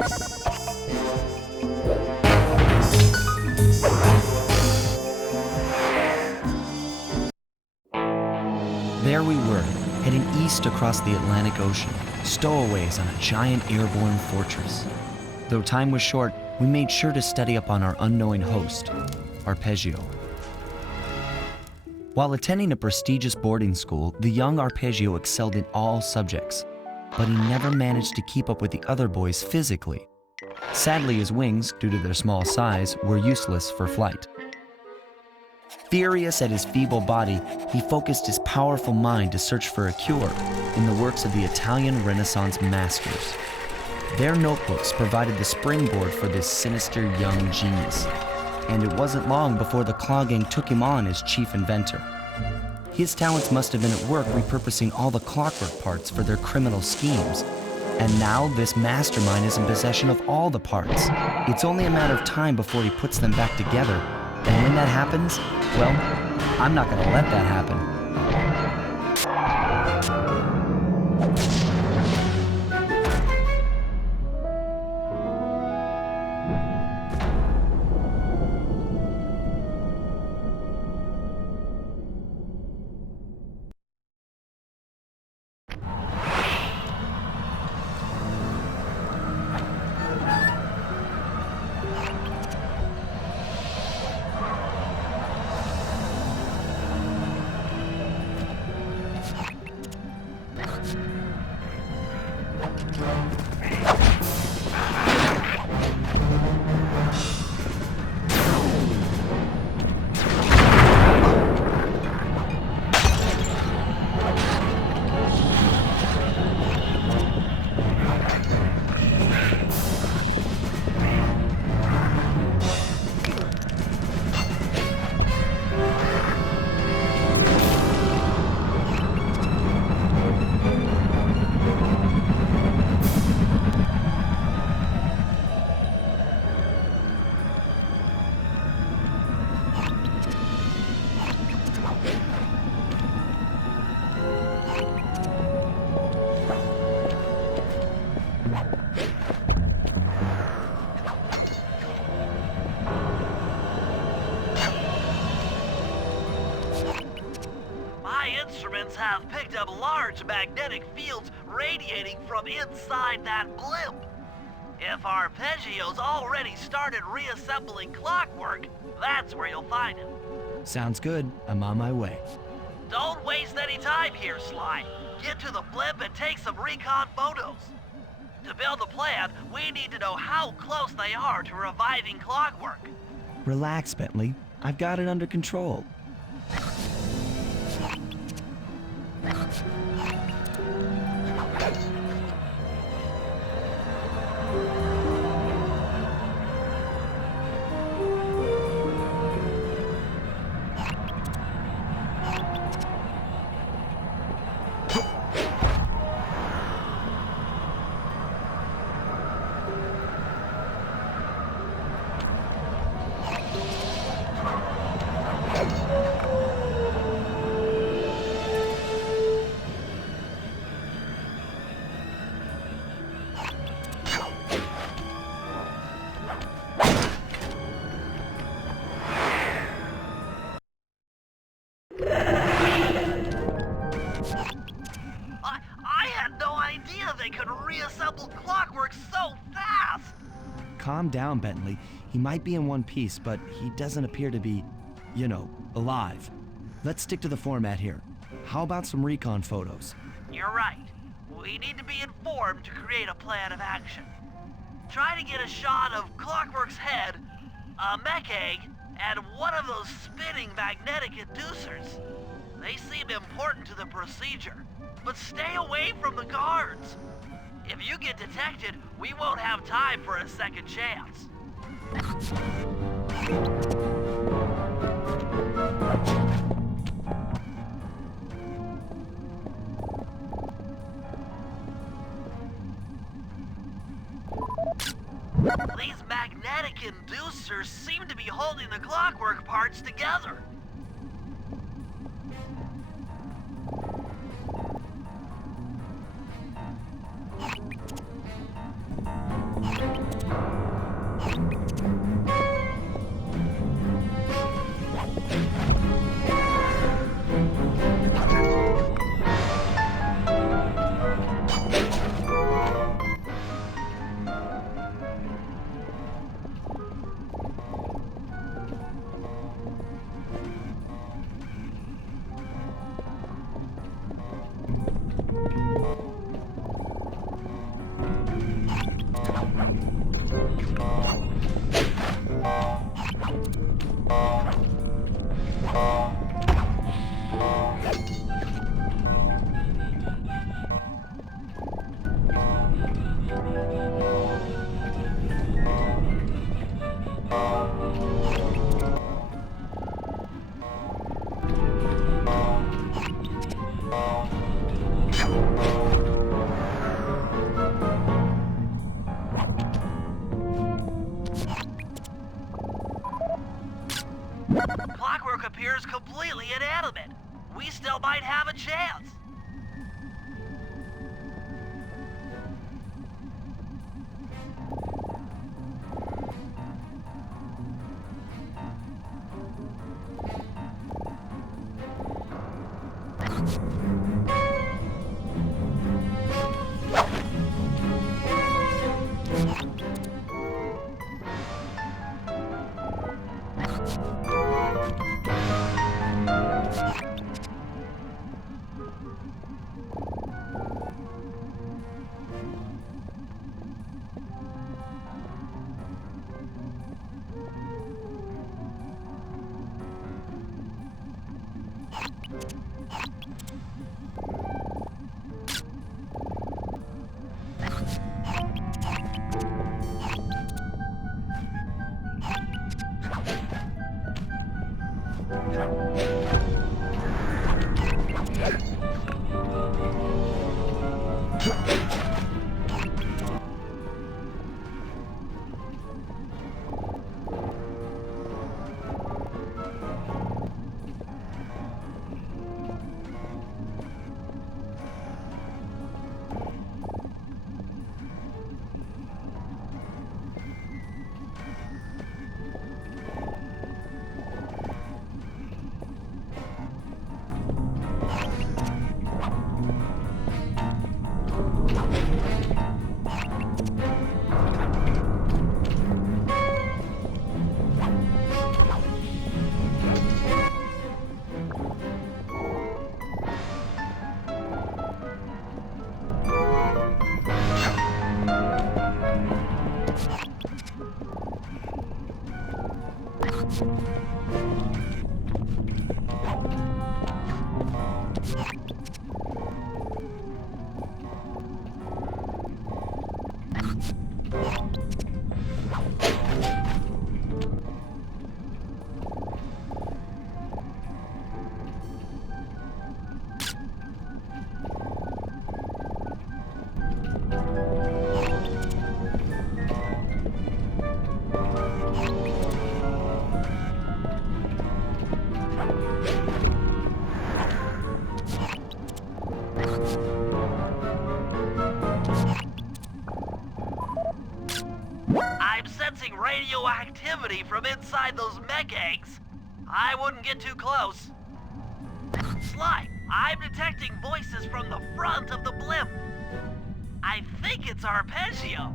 There we were, heading east across the Atlantic Ocean, stowaways on a giant airborne fortress. Though time was short, we made sure to study up on our unknowing host, Arpeggio. While attending a prestigious boarding school, the young Arpeggio excelled in all subjects, but he never managed to keep up with the other boys physically. Sadly, his wings, due to their small size, were useless for flight. Furious at his feeble body, he focused his powerful mind to search for a cure in the works of the Italian Renaissance masters. Their notebooks provided the springboard for this sinister young genius, and it wasn't long before the Claw Gang took him on as chief inventor. His talents must have been at work repurposing all the clockwork parts for their criminal schemes, and now this mastermind is in possession of all the parts. It's only a matter of time before he puts them back together. And when that happens, well, I'm not going to let that happen. Instruments have picked up large magnetic fields radiating from inside that blimp. If Arpeggio's already started reassembling clockwork, that's where you'll find him. Sounds good. I'm on my way. Don't waste any time here, Sly. Get to the blimp and take some recon photos. To build a plan, we need to know how close they are to reviving clockwork. Relax, Bentley. I've got it under control. Calm down, Bentley. He might be in one piece, but he doesn't appear to be, alive. Let's stick to the format here. How about some recon photos? You're right. We need to be informed to create a plan of action. Try to get a shot of Clockwork's head, a mech egg, and one of those spinning magnetic inducers. They seem important to the procedure, but stay away from the guards. If you get detected, we won't have time for a second chance. These magnetic inducers seem to be holding the clockwork parts together. Clockwork appears completely inanimate. We still might have a chance. I'm sensing radioactivity from inside those mech eggs. I wouldn't get too close. Sly, I'm detecting voices from the front of the blimp. I think it's Arpeggio.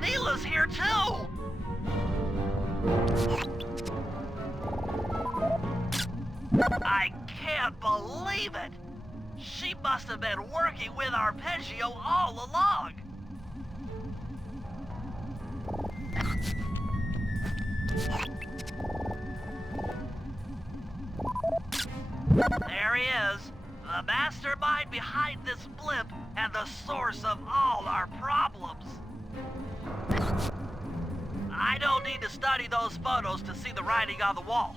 Neela's here too! I can't believe it! She must have been working with Arpeggio all along! There he is, the mastermind behind this blimp and the source of all our problems. I don't need to study those photos to see the writing on the wall.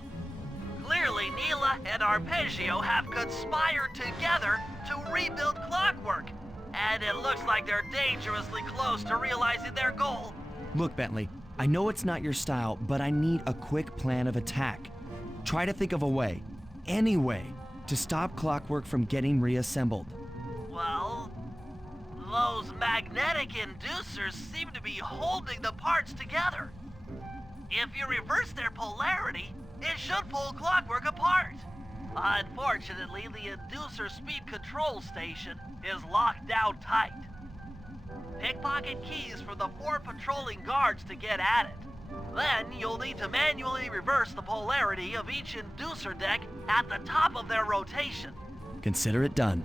Clearly, Neela and Arpeggio have conspired together to rebuild Clockwork, and it looks like they're dangerously close to realizing their goal. Look, Bentley, I know it's not your style, but I need a quick plan of attack. Try to think of a way, any way, to stop Clockwork from getting reassembled. Well, those magnetic inducers seem to be holding the parts together. If you reverse their polarity, it should pull Clockwork apart. Unfortunately, the inducer speed control station is locked down tight. Pickpocket keys for the 4 patrolling guards to get at it. Then you'll need to manually reverse the polarity of each inducer deck at the top of their rotation. Consider it done.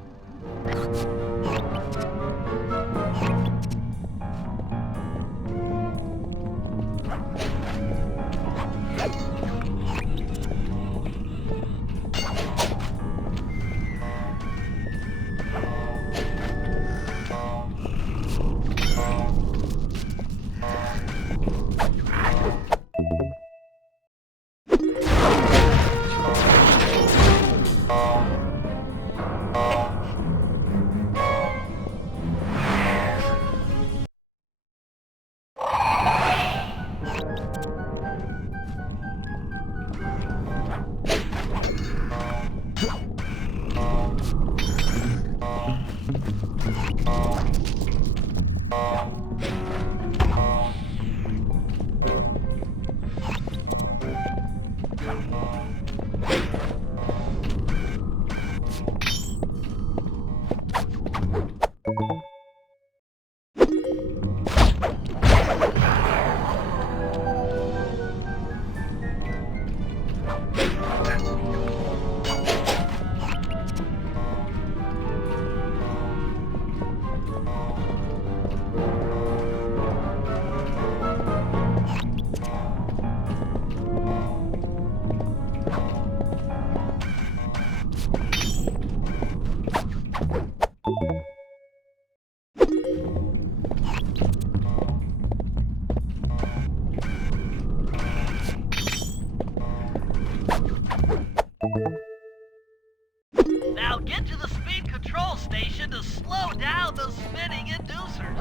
Now get to the speed control station to slow down those spinning inducers.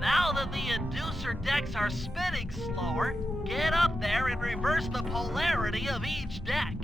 Now that the inducer decks are spinning slower, get up there and reverse the polarity of each deck.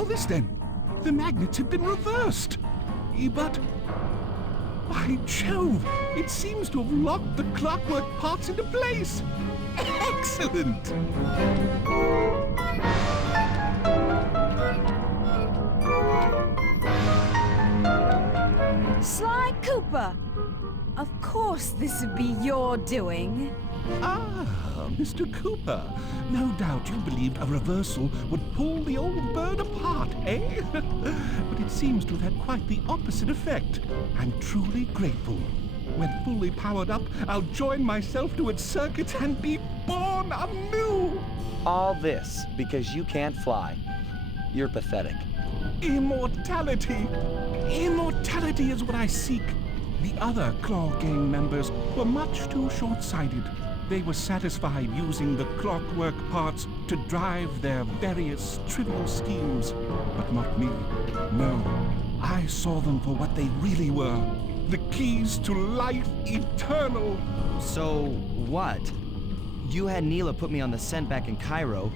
saw this then. The magnets had been reversed. But... by Jove, it seems to have locked the clockwork parts into place. Excellent! Sly Cooper! Of course this would be your doing. Ah, Mr. Cooper. No doubt you believed a reversal would pull the old bird apart, eh? But it seems to have had quite the opposite effect. I'm truly grateful. When fully powered up, I'll join myself to its circuit and be born anew! All this because you can't fly. You're pathetic. Immortality! Immortality is what I seek. The other Claw Gang members were much too short-sighted. They were satisfied using the clockwork parts to drive their various trivial schemes. But not me. No. I saw them for what they really were. The keys to life eternal. So, what? You had Neela put me on the scent back in Cairo,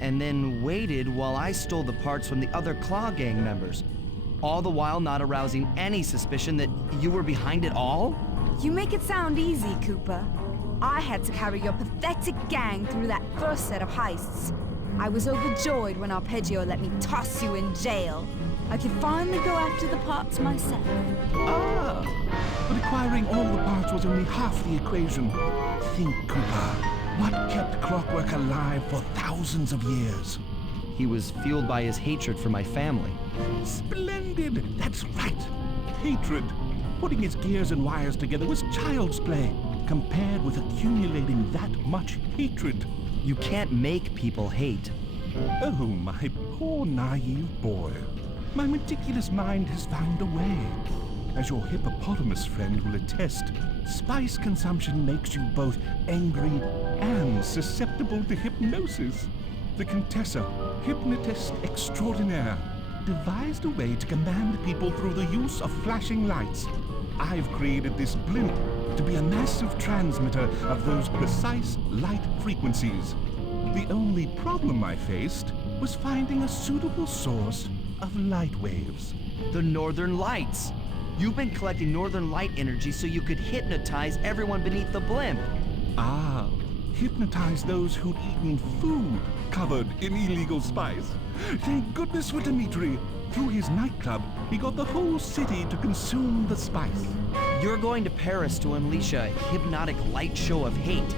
and then waited while I stole the parts from the other Claw Gang members. All the while not arousing any suspicion that you were behind it all? You make it sound easy, Cooper. I had to carry your pathetic gang through that first set of heists. I was overjoyed when Arpeggio let me toss you in jail. I could finally go after the parts myself. Ah, but acquiring all the parts was only half the equation. Think, Cooper, what kept Clockwork alive for thousands of years? He was fueled by his hatred for my family. Splendid! That's right. Hatred. Putting his gears and wires together was child's play, compared with accumulating that much hatred. You can't make people hate. Oh, my poor naive boy. My meticulous mind has found a way. As your hippopotamus friend will attest, spice consumption makes you both angry and susceptible to hypnosis. The Contessa, hypnotist extraordinaire, devised a way to command people through the use of flashing lights. I've created this blimp to be a massive transmitter of those precise light frequencies. The only problem I faced was finding a suitable source of light waves. The Northern Lights. You've been collecting Northern Light energy so you could hypnotize everyone beneath the blimp. Ah, hypnotize those who'd eaten food covered in illegal spice. Thank goodness for Dimitri. Through his nightclub, he got the whole city to consume the spice. You're going to Paris to unleash a hypnotic light show of hate.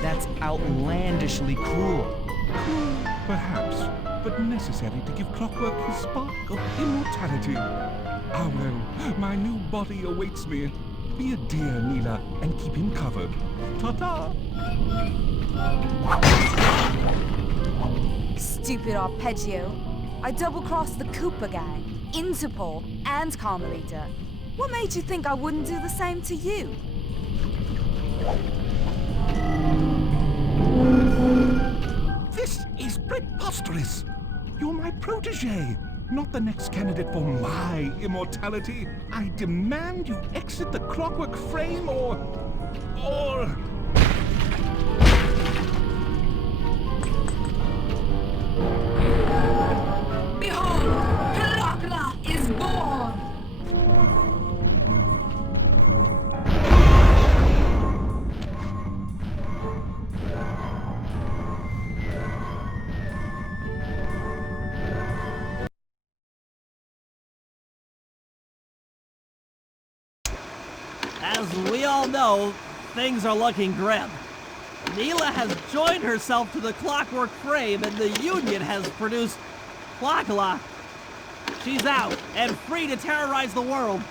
That's outlandishly cruel. Cruel, perhaps, but necessary to give Clockwork his spark of immortality. Ah well, my new body awaits me. Be a dear, Neela, and keep him covered. Ta-ta! Stupid Arpeggio. I double-crossed the Cooper gang, Interpol, and Carmelita. What made you think I wouldn't do the same to you? This is preposterous! You're my protege, not the next candidate for my immortality. I demand you exit the clockwork frame or... Behold, Herakla is born! As we all know, things are looking grim. Neela has joined herself to the clockwork frame and the Union has produced Clockla. She's out and free to terrorize the world.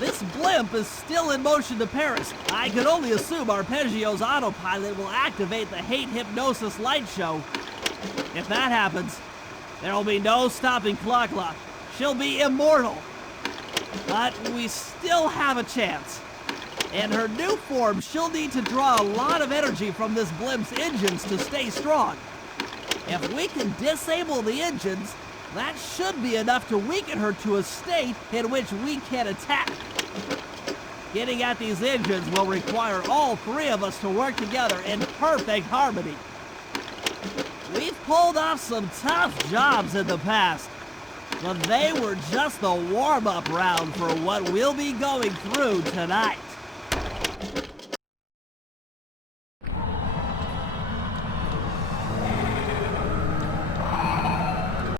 This blimp is still in motion to Paris. I could only assume Arpeggio's autopilot will activate the hate hypnosis light show. If that happens, there will be no stopping Clockla. She'll be immortal. But we still have a chance. In her new form, she'll need to draw a lot of energy from this blimp's engines to stay strong. If we can disable the engines, that should be enough to weaken her to a state in which we can attack. Getting at these engines will require all three of us to work together in perfect harmony. We've pulled off some tough jobs in the past, but they were just the warm-up round for what we'll be going through tonight.